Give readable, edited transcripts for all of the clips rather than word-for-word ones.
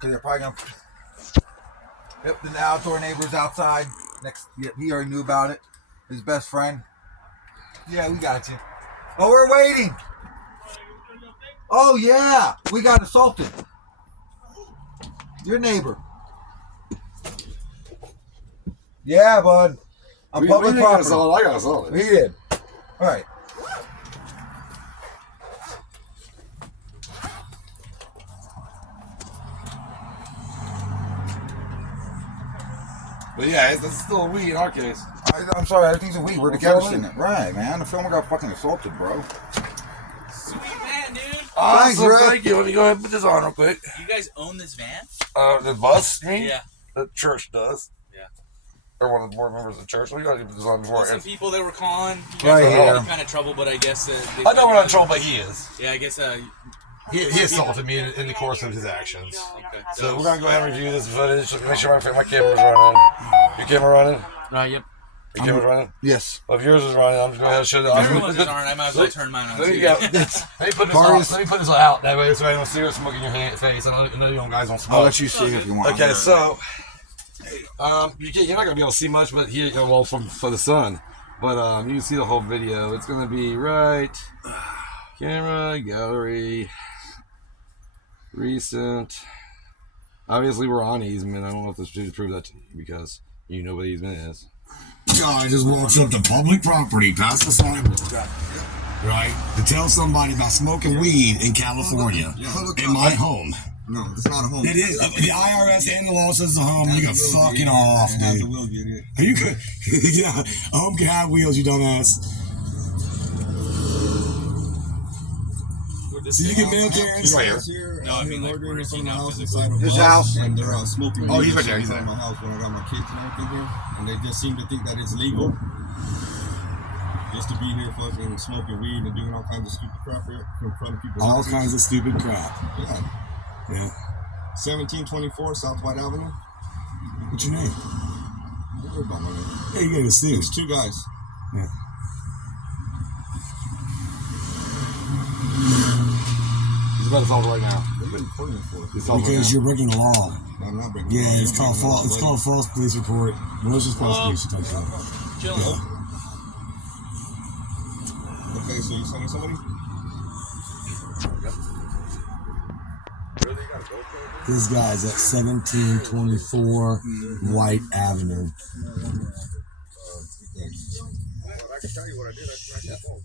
Because they're probably going to... Yep, the outdoor neighbor's outside. Next, yep, he already knew about it. His best friend. Yeah, we got you. Oh, we're waiting. Oh, yeah. We got assaulted. Your neighbor. Yeah, bud. On public property. I got assaulted. He did. All right. But yeah, that's still a we in our case. I'm sorry, everything's a we. We're together in it. Right, man. The filmer got fucking assaulted, bro. Sweet van, dude. Awesome, thank you. Let me go ahead and put this on real quick. You guys own this van? The bus, you mean? Yeah. The church does. Yeah. Or one of the board members of the church. We gotta put this on before. Well, some people that were calling. You Right guys here. are kind of trouble, but I guess. I know we're not in trouble, but he is. Yeah, I guess. He assaulted me in the course of his actions. Okay. So we're gonna go ahead and review this footage. Make sure my camera's running. Your camera running? Yep. Your camera's running? Yes. Well, if yours is running, I'm just going to show the. Everyone's aren't. I might as well turn mine on. Let me too. go. Let me put this out that way so I don't see her smoking your face. I know you guys don't smoke. I'll let you see if you want. Okay, so you're not gonna be able to see much, but here, well, for the sun, but you can see the whole video. It's gonna be right. Camera, gallery, recent. Obviously, we're on easement. I don't know if this should prove that to you because you know what easement is. Guy just walks up to public property past the sidewalk, right, to tell somebody about smoking weed in California in my home. No, it's not a home. It is. The IRS and the law says it's a home. You can fucking off, dude. Are you good? Yeah, a home can have wheels, you dumbass. So you get mail carriers? Right here. No, I mean like we're from seeing the out house physically. inside of His bus, house. and they're smoking. Oh, he's right there. He's there. My house when I got my kids and everything here, and they just seem to think that it's legal. Just to be here fucking smoking weed and doing all kinds of stupid crap here in front of people. All kinds of stupid crap. Yeah. Yeah. 1724 South White Avenue. What's your name? Don't worry about my name. Hey, you got a suit. It's two guys. Yeah. He's about to solve it right now. What are you recording it for? Because you're breaking the law. I'm not breaking. Yeah, the law. it's called false. It's called false police report. Malicious prosecution type stuff. Chilling. Okay, so you sending somebody? This guy's at 1724 White Avenue. I can tell you what I did. I smashed your phone.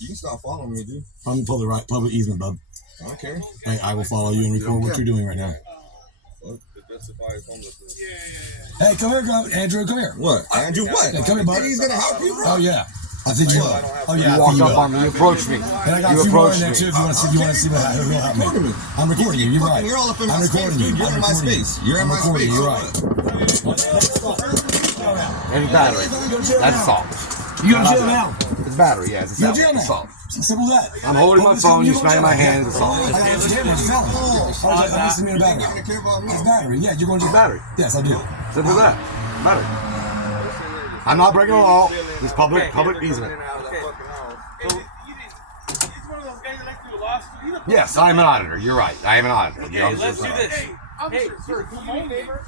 You can stop following me, dude. I'm public easement, bub. I don't care. I will follow you and record what you're doing right now. Hey, come here, Andrew. Come here. What? Andrew, what? Hey, come here, bud. He's gonna help you, bro. Oh yeah. I think you will. Oh yeah. You walked up on me. You approached me. And I got a few more in there too. If you want to see, who'll help me. I'm recording you. You're right. You're all up in I'm my space, recording you. dude. You're in my space. You're in my space. You're right. And battery. That's assault. You go to jail now. It's battery, yeah. It's You go to jail assault. now. Simple as that. I'm holding my phone. You smacking my hands. Assault. I got a camera. It's felony. I'm listening to battery. It's battery. Yeah, you're going to jail. Battery. Yes, I do. Simple as that. Battery. I'm not breaking the law. It's public easement. Yes, I'm an auditor. You're right. I am an auditor. Okay, let's do this. Hey, sir, come on, neighbor.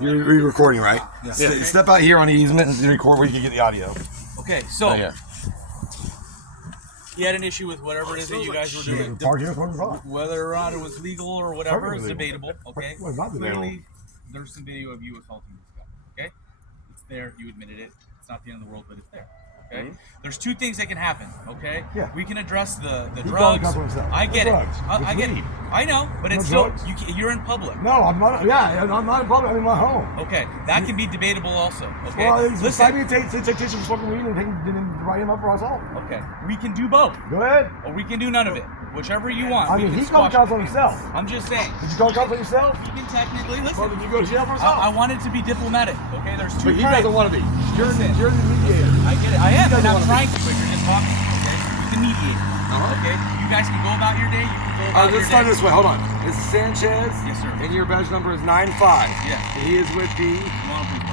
You're recording, right? Yeah. Step out here on the easement and record where you can get the audio. Okay, so Oh, yeah. he had an issue with whatever it is that you guys were doing. Whether or not it was legal or whatever is debatable. Okay, clearly there's some video of you assaulting this guy. Okay, it's there. You admitted it. It's not the end of the world, but it's there. Okay, there's two things that can happen. Okay, Yeah. we can address the drugs. I get it. I get it. I know, but it's still you're in public. No, I'm not. Yeah, I'm not in public. I'm in my home. Okay, that can be debatable also. Okay, Well, listen. me a citation for smoking weed and write him up for assault. Okay, we can do both, Go ahead. or we can do none of it. Whichever you want. I We mean, can he's going to squash counsel it. himself. I'm just saying. Did you go to counsel yourself? You can technically listen. Well, then you go to jail for I assault. wanted to be diplomatic. Okay, there's two. But he types. doesn't want to be. Listen. You're the mediator. I get it. I am, and I'm wanna trying to, but you're just talking. Okay, you can mediate. Okay, you guys can go about your day. You can go about your Let's day. start this way. Hold on. This is Sanchez. Yes, sir. And your badge number is 95. Yes. He is with the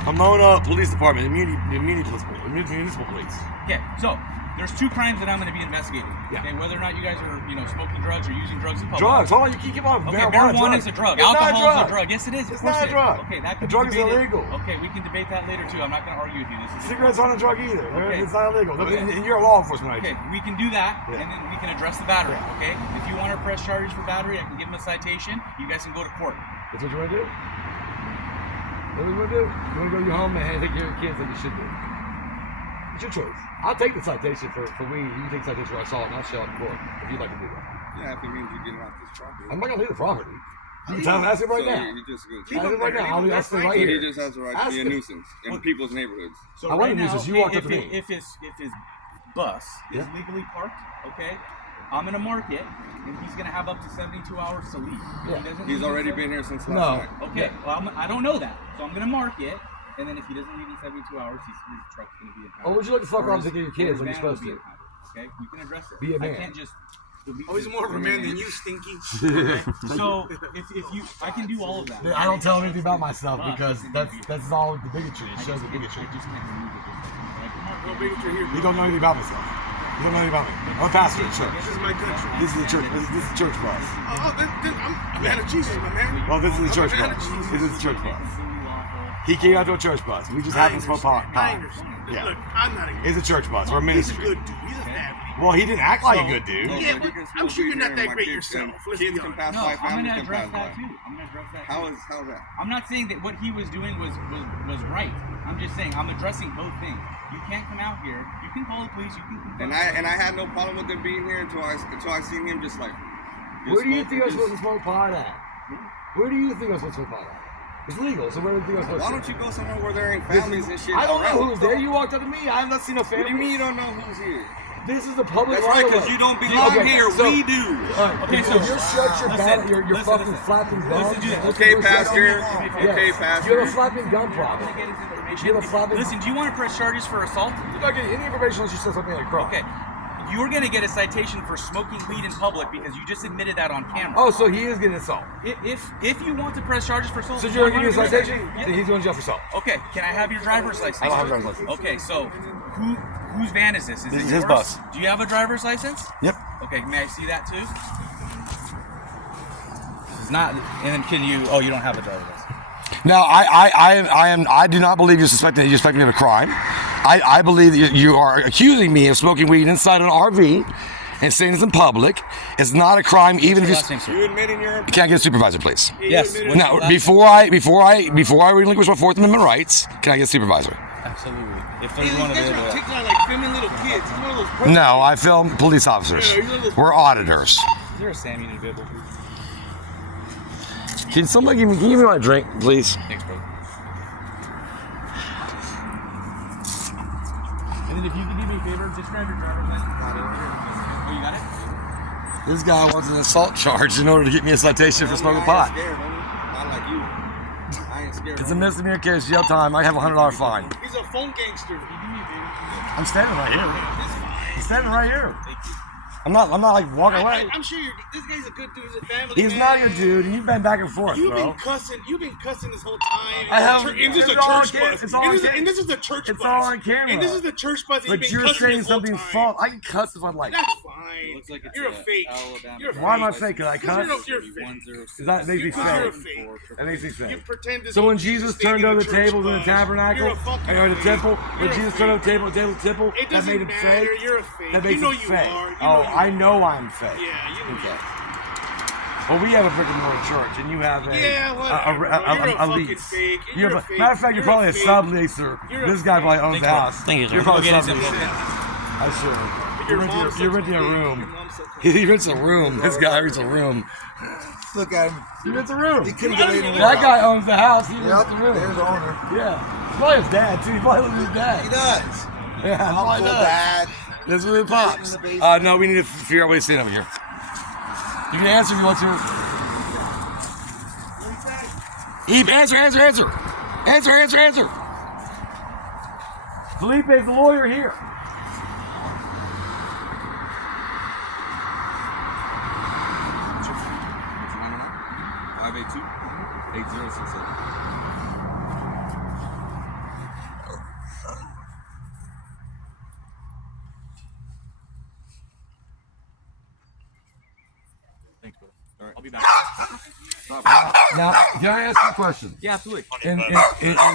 Pomona Police Department, the municipal police. Okay, so There's two crimes that I'm going to be investigating. Yeah. Okay, whether or not you guys are, smoking drugs or using drugs in public. Drugs. Hold on, you keep on. Okay, marijuana is a drug. It's Alcohol not a drug. is a drug. Yes, it is. It's not a drug. Okay, that can a drug be is debated. illegal. Okay, we can debate that later too. I'm not going to argue with you. Cigarettes aren't a drug either. Okay. It's not illegal. Okay. And you're a law enforcement agent. Okay, we can do that, Yeah. and then we can address the battery. Yeah. Okay, if you want to press charges for battery, I can give him a citation. You guys can go to court. That's what you want to do? What do you want to do? You want to go to your home and take care of your kids like you should do? It's your choice. I'll take the citation for weed. You can take the citation for assault, and I'll show up in court if you'd like to do that. Yeah, if it means you're getting off this property. I'm not going to leave the property. You can tell him, ask him right now. You're just good. Ask him right now. I'll stay right He here. just has the right Ask to be a him. nuisance in people's neighborhoods. So I want right to use now, this. You walked up to me. if his bus is legally parked, okay, I'm gonna mark it, and he's gonna have up to 72 hours to leave. Yeah. He's already been here since last No. night. Okay, well, I don't know that, so I'm gonna mark it, and then if he doesn't leave in 72 hours, his truck's gonna be impounded. Or would you like to fuck Or around and his- take care of your or kids his like you're van will supposed be to? impounded, Okay, we can address it. Be a man. I can't just. Oh, he's more of a man than you, Stinky. So if you, I can do all of that. I don't tell him anything about myself But because that's all the bigotry. It shows the bigotry. I just can't remove it. No bigotry here. You don't know anything about myself. You don't know anything about me. I'm a pastor at church. This is my country. This is the church. This is the church bus. I'm a man of Jesus, my man. Well, this is the church I'm a man bus. of Jesus. This is the church bus. He came out to a church bus. We just happened to smoke pot. I understand. Yeah. Look, I'm not a It's a church bus. We're a He's a ministry. good dude. He's a family. Well, he didn't act like a good dude. Yeah, but I'm sure you're not that great yourself. Let's Kids be can honest. pass No, by, I'm families gonna can address pass by. that too. I'm gonna address that. How's that? I'm not saying that what he was doing was right. I'm just saying I'm addressing both things. You can't come out here. You can call the police. You can. And I had no problem with them being here until I seen him just like. Where do you think I'm supposed to smoke pot at? Where do you think I'm supposed to smoke pot at? It's legal, so where do you think I'm supposed to? Why don't you go somewhere where there ain't families and shit? I don't know around? who's there. You walked up to me. I have not seen a What family. do you mean you don't know who's here? This is the public That's right, right because of way. you don't belong Okay, here. so- We do. Okay, so so you're shut your listen, bat, you're listen, fucking listen. flapping gums. Listen to this. Okay, Pastor. Yes. Okay, You Pastor. have a flapping gum problem. Get his information. You have a flapping. Listen, do you want to press charges for assault? You're not getting any information unless you said something like cross. Okay. You're gonna get a citation for smoking weed in public because you just admitted that on camera. Oh, so he is getting assault. If you want to press charges for assault, So you're gonna give me a 100%. citation? Yeah. Then he's going to jail for assault. Okay, can I have your driver's license? I don't have a driver's license. Okay, so whose van is this? Is This it is his yours? bus. Do you have a driver's license? Yep. Okay, may I see that too? It's not. And then can you? Oh, you don't have a driver's license. Now, I do not believe you're suspecting me of a crime. I believe that you are accusing me of smoking weed inside an RV and saying it's in public. It's not a crime, even if Last name, sir. You admitting you're. Can I get a supervisor, please? Yes. Now, before I relinquish my Fourth Amendment rights, can I get a supervisor? Absolutely. If Hey, there's these one guys are available. taking on like filming little kids. He's one of those No, I film police officers. We're auditors. Is there a Sam you need available, please? Can somebody give me my drink, please? Thanks, bro. And then if you can do me a favor, just grab your driver's license. Oh, you got it? This guy wants an assault charge in order to get me a citation for smoking I ain't pot. scared, homie. Not like you. I ain't scared. It's a homie. misdemeanor case, jail time. I have a $100 fine. He's a phone gangster. I'm standing right here. I'm standing right here. I'm not like walking away. I'm sure this guy's a good dude. He's a family He's man. not your dude, and you've been back and forth, You've bro. been cussing this whole time. I have- And this is a it's all church on cam- bus. it's all on And cam- this is the church It's bus. all on camera. And this is the church bus. And But you've you're been cussing saying this whole something time. false. I can cuss if I'd like. That's fine. Looks like it's You're a fake. Alabama. You're a Why am I fake. fake? Can I Because cuss? you're fake. That makes me Because you're a fake. fake. That makes me You fake. pretend this So when is Jesus standing turned over in the a church tables in the bus, tabernacle, you're a fucking or the fake. temple, You're when a Jesus fake. turned over the temple, It that doesn't made him matter. fake. You're a fake. That makes You know him you fake. are. You Oh, know you I are. know I'm fake. Yeah, you know you are. Well, we have a brick and mortar church, and you have Yeah, whatever, bro. You're a a fucking lease. fake. You You're have a fake. matter of fact, you're You're a probably a fake. subleaser. You're a This guy probably owns the house. Thank you, sir. You're probably a Go get his info. subleaser. I should. Your mom's You're renting a room. He rents a room. This guy rents a room. Look at him. He rents a room. He couldn't get in. That guy owns the house. He rents the Yep, room. there's the owner. Yeah. It's probably his dad, too. He probably lives with his He dad. does. Yeah, that's all I Uncle, know. Dad. That's what it pops. In the basement. No, we need to figure out what he's saying over here. You can answer if you want to. Eve, answer. Answer. Felipe is the lawyer here. What's your number now? 582-8067. be back. Now, can I ask you a question? Yeah, absolutely. In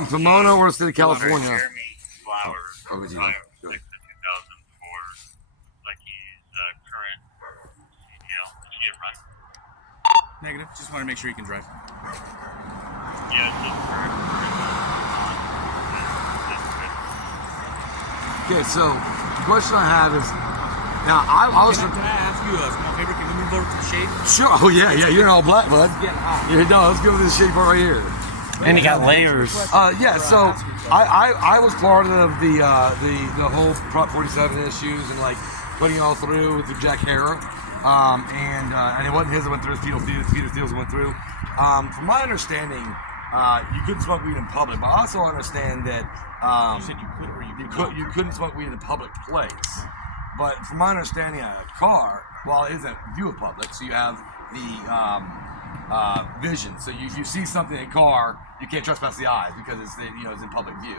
Pomona or the state of California? Jeremy Flowers, Oh, good. 6 of 2004, like he's current CDL. Did you get run? Negative. Just want to make sure you can drive. Yeah, it's still current. Okay, so the question I have is, now I was. Can I ask you a small favor? Can we move over to the shade? Sure. Oh yeah, you're in all black, bud. Getting hot. Yeah, no, let's go to the shade part right here. And he got layers. Yeah, so I was part of the whole Prop 47 issues and like putting it all through with the Jack Harrah, and it wasn't his that went through. Peter Steele's went through. From my understanding, you couldn't smoke weed in public, but I also understand that You said you could or you couldn't smoke weed in a public place. But from my understanding, a car, while it isn't view of public, so you have the vision. So if you see something in a car, you can't trespass the eyes because it's in public view.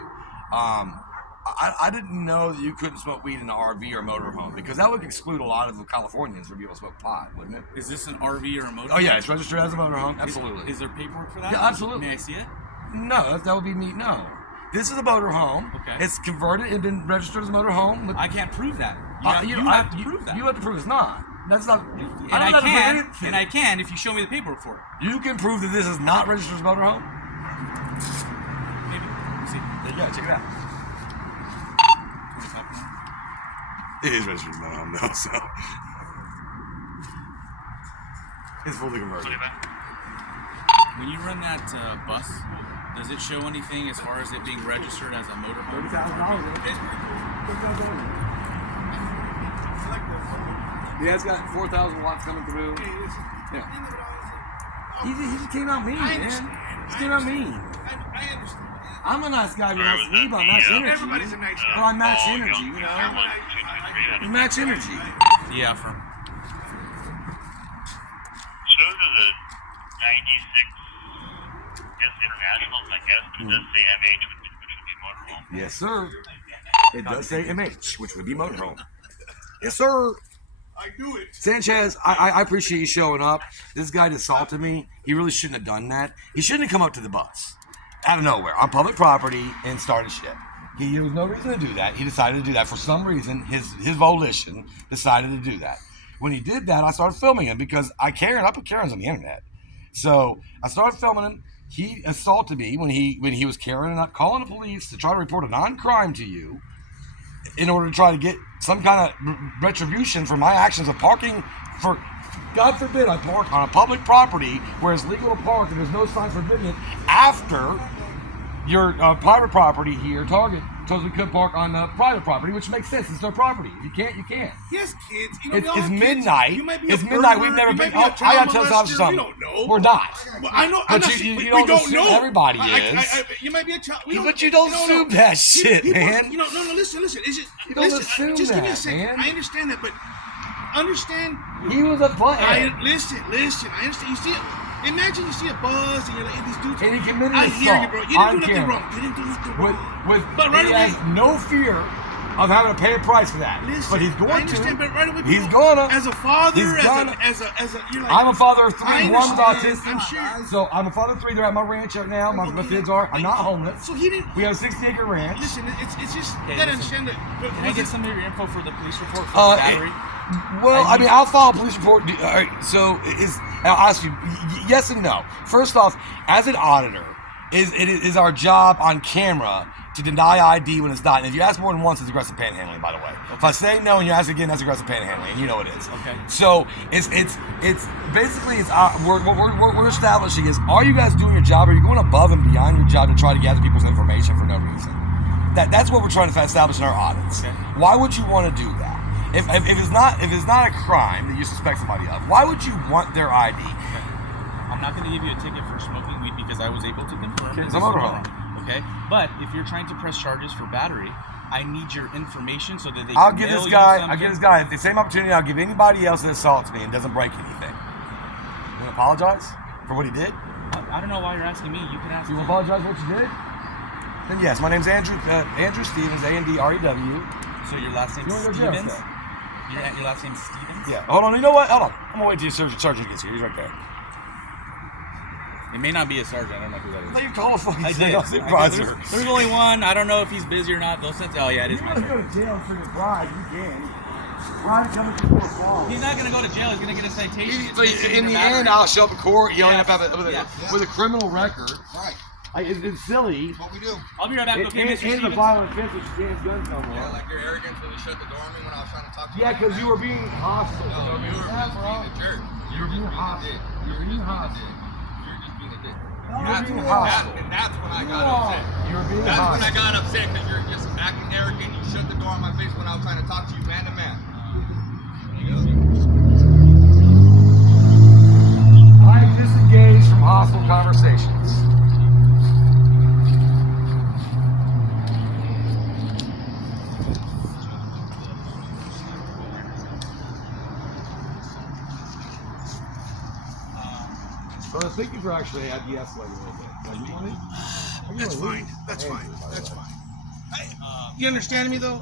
I didn't know that you couldn't smoke weed in an RV or motorhome because that would exclude a lot of the Californians from being able to smoke pot, wouldn't it? Is this an RV or a motor? Oh yeah, it's registered as a motorhome. Absolutely. Is there paperwork for that? Yeah, absolutely. May I see it? No, that would be me. No, this is a motorhome. Okay. It's converted and been registered as a motorhome. With, I can't prove that. You you have to prove that. You have to prove it's not. That's not. and I don't have to prove anything. and I can if you show me the paperwork for it. You can prove that this is not registered as a motorhome. Maybe. Let's see. There you go. Check it out. It is registered as a motorhome, though. So it's fully converted. When you run that bus, does it show anything as far as it being registered as a motorhome? Yeah, it's got 4,000 watts coming through. Yeah. He just came out mean, man. He just came out mean. I understand. I'm a nice guy, but I sleep. I match energy. Everybody's a nice guy. But I match energy, you know? We match energy. Yeah, from. Shows as a 96 internationals, I guess, but it does say MH, which would be motorhome. Yes, sir. It does say MH, which would be motorhome. Yes, sir. I knew it. Sanchez, I appreciate you showing up. This guy assaulted me. He really shouldn't have done that. He shouldn't have come up to the bus out of nowhere on public property and started shit. There was no reason to do that. He decided to do that for some reason. His volition decided to do that. When he did that, I started filming him because I put Karens on the internet. So I started filming him. He assaulted me when he was carrying up, calling the police to try to report a non-crime to you in order to try to get some kind of retribution for my actions of parking for, God forbid, I park on a public property where it's legal to park and there's no sign forbidding it after your private property here, Target, tells we could park on private property, which makes sense. It's their property. If you can't, you can't. He has kids. You know, It's we all have midnight. Kids. You might be It's a midnight. burglar, We've never you been. might be a I gotta tell child us molester, something. We don't know. We're not. Well, I know. But you don't assume everybody is. You might be a child. But you don't assume that shit, man. You know, no. Listen. It's just, You don't assume just give me a that, second. man. I understand that, but understand. He was a butthead. Listen. I understand. You see it. Imagine you see a buzz and you're like, these dudes. And he committed I hear you, assault bro. You on didn't do nothing camera. wrong. You didn't do nothing With wrong. But right he away, has no fear of having to pay a price for that. listen, But he's going I understand, to. but right away, He's people- gonna. As a father, He's gonna. as a, you're like. I'm a father of I three. One's understand. autistic. I'm sure. So I'm a father of three. They're at my ranch right now. My kids are. I'm not homeless. So he didn't. We have a 60-acre ranch. Listen, it's just Okay, you gotta listen. understand that. Can I get some of your info for the police report for the battery? Well, I mean, I'll file a police report. All right, so I'll ask you, yes and no. First off, as an auditor, is our job on camera to deny ID when it's not. And if you ask more than once, it's aggressive panhandling, by the way. Okay. If I say no and you ask again, that's aggressive panhandling, and you know it is. Okay. So it's basically what we're establishing is, are you guys doing your job? Are you going above and beyond your job to try to gather people's information for no reason? That's what we're trying to establish in our audits. Okay. Why would you want to do that? If it's not a crime that you suspect somebody of, why would you want their ID? Okay. I'm not going to give you a ticket for smoking weed because I was able to confirm Okay, that it's a this is motorhome. wrong. Okay, but if you're trying to press charges for battery, I need your information so that they I'll can give mail this you guy. something. The same opportunity I'll give anybody else that assaults me and doesn't break anything. You want to apologize for what he did? I don't know why you're asking me. You can ask You him. want to apologize for what you did? Then yes, my name's Andrew Stevens, ANDREW. So your last name's You wanna go to jail, Stevens? sir? Your last name's Stevens? Yeah. Hold on. You know what? Hold on. I'm gonna wait till your sergeant gets here. He's right there. It may not be a sergeant. I don't know who that is. You call a fucking I did. supervisor. There's only one. I don't know if he's busy or not. They'll send. Oh yeah, it is my sergeant. to jail for your bride. You can. Bride coming before fall. He's not gonna go to jail. He's gonna get a citation. But in the end, I'll show up in court yelling about with a criminal record. Right. It's silly. What we do. I'll be right back. Okay, Mr. And the Stevens. violent offense that you can't guns no more. Yeah, like your arrogance when you shut the door on me when I was trying to talk to you. Yeah, because you were being hostile. No, you were just being a jerk. You were being hostile. You were just being a dick. You were just being a dick. being hostile. And that's when I got upset. You were being That's hostile. when I got upset because you're just acting arrogant. You shut the door on my face when I was trying to talk to you man to man. I disengage from hostile conversations. So I think you've actually had de-escalated a little bit. You want it? That's fine. That's fine. That's fine. You understand me though?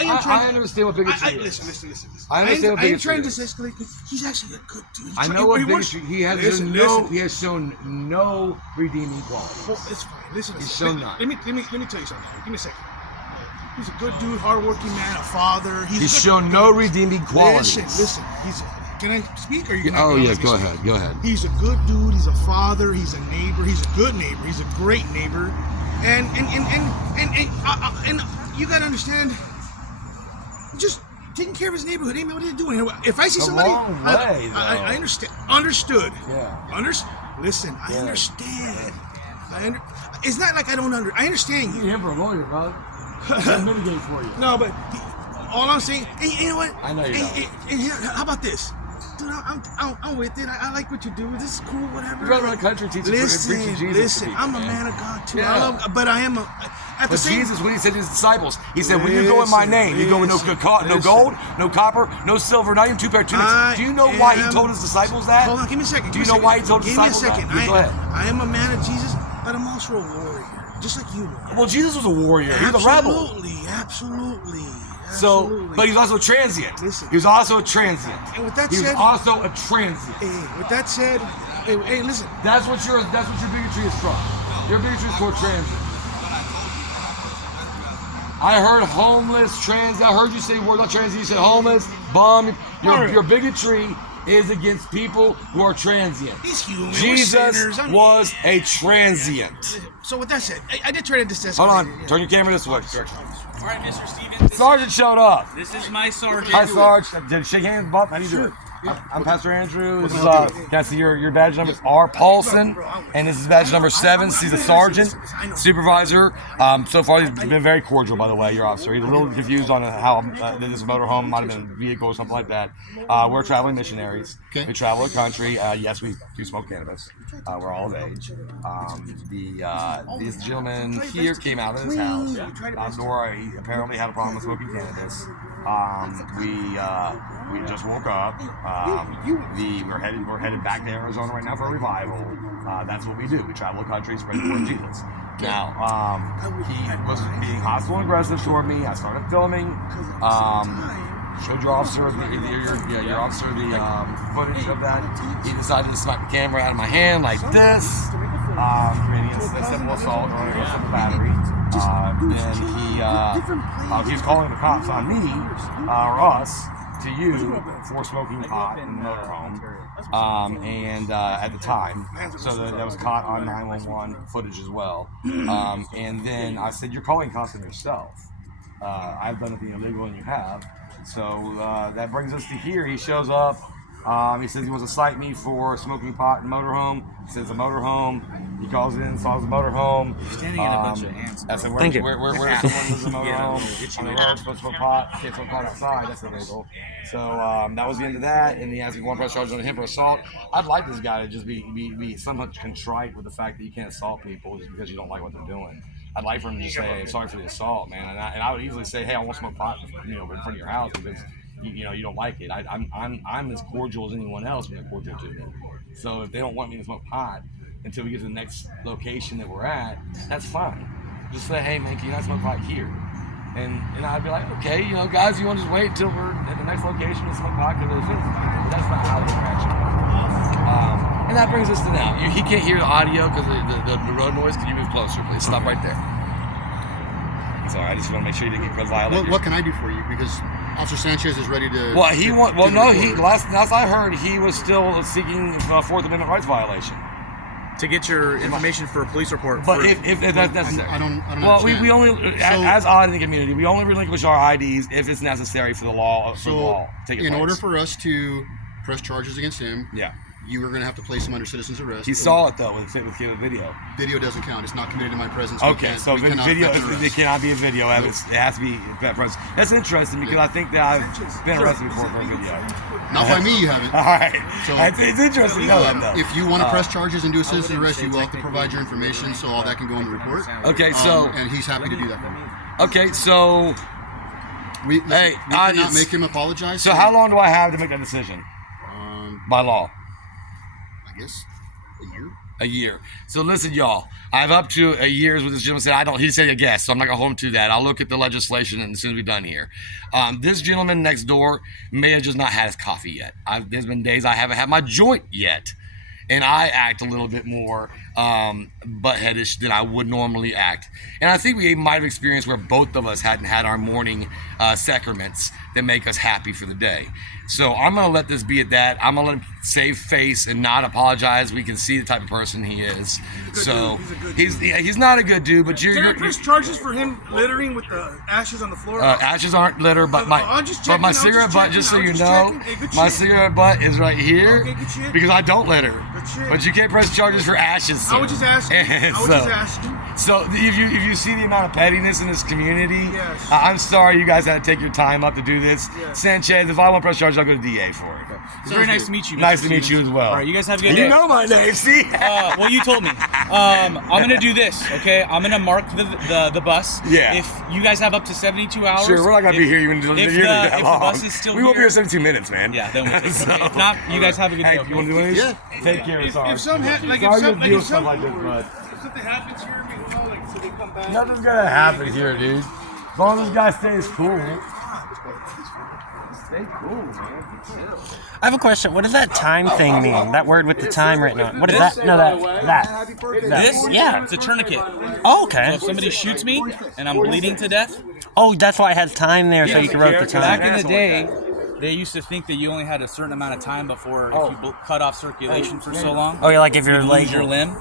I understand what bigotry is. Listen. I understand what I ain't bigotry trying to is. disescalate because he's actually a good dude. I know what bigotry. He has shown no redeeming qualities. Well, it's fine. Listen. He's shown none. Let me tell you something. Give me a second. He's a good dude, hardworking man, a father. He's shown no redeeming qualities. Listen. Can I speak? Or you? Oh yeah, go ahead. He's a good dude. He's a father. He's a neighbor. He's a good neighbor. He's a great neighbor. And you gotta understand. Just taking care of his neighborhood. Ain't what he's doing. If I see somebody, I understand. Understood. Yeah. Listen, I understand. It's not like I don't I understand you. You him for a lawyer, brother. I'll mitigate for you. No, but all I'm saying, you know what? I know you don't. And here, how about this? Dude, I'm with it. I like what you do. This is cool, whatever. You run around the country teaching preaching Jesus. Listen, I'm a man of God too. Yeah. But I am at the same. Jesus, when he said to his disciples, he said, "When you go in my name, you go with no gold, no copper, no silver, not even 2 pair of tunics." Do you know why he told his disciples that? Hold on, give me a second. Do you know why he told his disciples that? Give me a second. Go ahead. I am a man of Jesus, but I'm also a warrior, just like you were. Well, Jesus was a warrior. He was a rebel. Absolutely. So, but he's also transient. Listen. He was also a transient. And with that he said, was also a transient. With that said, hey, listen. That's what your bigotry is from. Your bigotry is toward transient. I heard homeless, I heard you say word about transient. You said homeless, bum. Your bigotry is against people who are transient. He's human. Jesus was a transient. So with that said, I did try to disescalate. Hold on, turn your camera this way. All right, Mr. Stevens. Sergeant showed up. This is my sergeant. Hi, Sarge. Did shake hands, Bob? How do you do it? I'm Pastor Andrew. This is, can I see your badge number? It's R. Paulson, and this is badge number 7. He's a sergeant, supervisor. So far, he's been very cordial, by the way, your officer. He's a little confused on how this motorhome might have been a vehicle or something like that. We're traveling missionaries. Okay. We travel the country. Yes, we do smoke cannabis. We're all of age. This gentleman here came out of his house. Outdoor, he apparently had a problem with smoking cannabis. We just woke up. We're headed back to Arizona right now for a revival. That's what we do. We travel the country, spread the word of Jesus. Now, he was being hostile and aggressive toward me. I started filming. Showed your officer the footage of that. He decided to smack the camera out of my hand like this, committing a simple assault or a simple battery. Then he was calling the cops on me or us to you for smoking pot in the motorhome, at the time, so that was caught on 911 footage as well. And then I said, "You're calling cops on yourself. I've done nothing illegal, and you have." So that brings us to here. He shows up. He says he wants to cite me for smoking pot in motorhome. He says a motorhome. He calls in, saws the motorhome. Standing in a bunch of hands. I said, where someone lives in a motorhome, on the road, supposed to smoke pot, can't smoke pot outside, that's illegal. So that was the end of that, and he asked me 1 press charge on him for assault. I'd like this guy to just be somewhat contrite with the fact that you can't assault people just because you don't like what they're doing. I'd like for him to just say, sorry for the assault, man. And I would easily say, hey, I want to smoke pot, in front of your house because you don't like it. I'm as cordial as anyone else when they're cordial to me. So if they don't want me to smoke pot until we get to the next location that we're at, that's fine. Just say, hey man, can you not smoke pot here? And I'd be like, okay, guys, you want to just wait until we're at the next location to smoke pot because there's but that's not how the interaction goes. And that brings us to now. He can't hear the audio because the road noise. Can you move closer, please? Stop right there. Sorry, I just want to make sure you didn't get violated. What can I do for you? Because Officer Sanchez is ready to. Well, last I heard, he was still seeking Fourth Amendment rights violation. To get your information for a police report. But if that's necessary. I don't well, understand. we only, as odd in the community, we only relinquish our IDs if it's necessary for the law. In order for us to press charges against him, yeah, you are going to have to place him under citizen's arrest. He saw it though with the video. Video doesn't count. It's not committed in my presence. Okay, so video, it cannot be a video evidence. It has to be presence. That's interesting because I think that I've been arrested before for a video. Not by me, you haven't. All right. So it's interesting to know that though. If you want to press charges and do a citizen's arrest, you will have to provide your information so all that can go in the report. Okay, so and he's happy to do that for me. Okay, so we cannot make him apologize. So how long do I have to make that decision? By law. I guess a year. A year. So listen, y'all. I have up to a year, as what this gentleman said. He said a guess, so I'm not gonna hold him to that. I'll look at the legislation as soon as we're done here. This gentleman next door may have just not had his coffee yet. There's been days I haven't had my joint yet, and I act a little bit more buttheadish than I would normally act. And I think we might have experienced where both of us hadn't had our morning sacraments that make us happy for the day. So I'm going to let this be at that. I'm going to let him save face and not apologize. We can see the type of person he is. So he's not a good dude, but Can I press charges for him littering with the ashes on the floor? Ashes aren't litter, but my cigarette butt, just so you know, my cigarette butt is right here because I don't litter. But you can't press charges for ashes. Sir. I was just asking. So if you see the amount of pettiness in this community, I'm sorry you guys had to take your time up to do this. Sanchez, if I want to press charges, I'll go to DA for it. It's very nice to meet you. Nice to meet you as well. All right, you guys have a good day. You know my name, see? Well, you told me. I'm gonna do this, okay? I'm gonna mark the bus. Yeah. If you guys have up to 72 hours. Sure, we're not gonna be here even if the bus is still we won't be here 72 minutes, man. Yeah, then we'll take it. If not, you guys have a good day. You want to do this? Yeah. Take care. Sorry. If something happens here, so they come back. Nothing's gonna happen here, dude. As long as this guy stays cool. Stay cool, man. I have a question. What does that time thing mean? That word with the time written on it. What is that? No, that. This? Yeah. It's a tourniquet. Oh, okay. So if somebody shoots me and I'm bleeding to death. Oh, that's why it has time there, so you can write the time. Back in the day, they used to think that you only had a certain amount of time before if you cut off circulation for so long. Oh, yeah, like if you're lose your limb.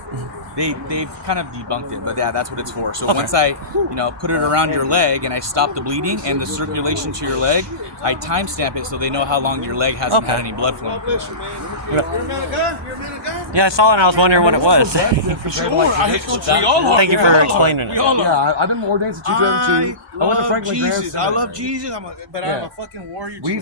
They've kind of debunked it, but yeah, that's what it's for. So once I, put it around your leg and I stop the bleeding and the circulation to your leg, I timestamp it so they know how long your leg hasn't had any blood flow. Yeah, I saw it and I was wondering what it was. Thank you for explaining it. Yeah, I've been ordained since 2002. I went to Franklin Jesus. I love Jesus, but I'm a fucking warrior. We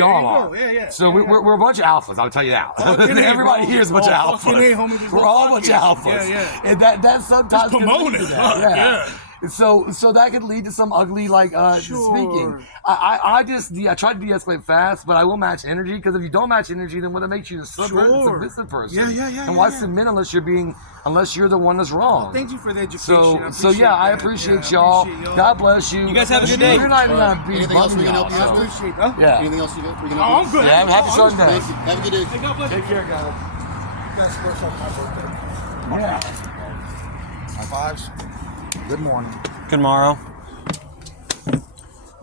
all are. Yeah. So we're a bunch of alphas, I'll tell you that. Everybody here is a bunch of alphas. We're all a bunch of alphas. Yeah. And that sometimes can lead to that. Yeah. So that could lead to some ugly speaking. I try to de-escalate fast, but I will match energy, because if you don't match energy, then what it makes you a submissive person. Yeah. And why submit unless you're the one that's wrong? Well, thank you for the education. So I appreciate y'all. God bless you. You guys have a good day. You're not even gonna be Anything else we can help you out with? Appreciate that. Yeah. Anything else we can help you I'm good. Yeah, happy Sunday. Thank you. Have a good day. God bless you. Take care, guys. You guys first off my birthday. Yeah. High fives. Good morning. Good morrow.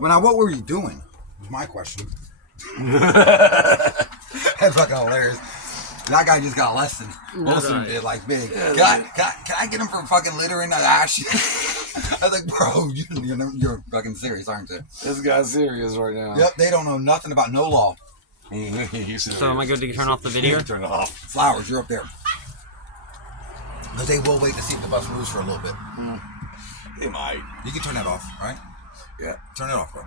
Well, now, what were you doing? Was my question. That's fucking hilarious. That guy just got less than Wilson did, like big. Can I get him for fucking littering the ash? I was like, bro, you're fucking serious, aren't you? This guy's serious right now. Yep, they don't know nothing about no law. So am I good to turn off the video? Turn it off. Flowers, you're up there. But they will wait to see if the bus moves for a little bit. They might. You can turn that off, right? Yeah. Turn it off, bro.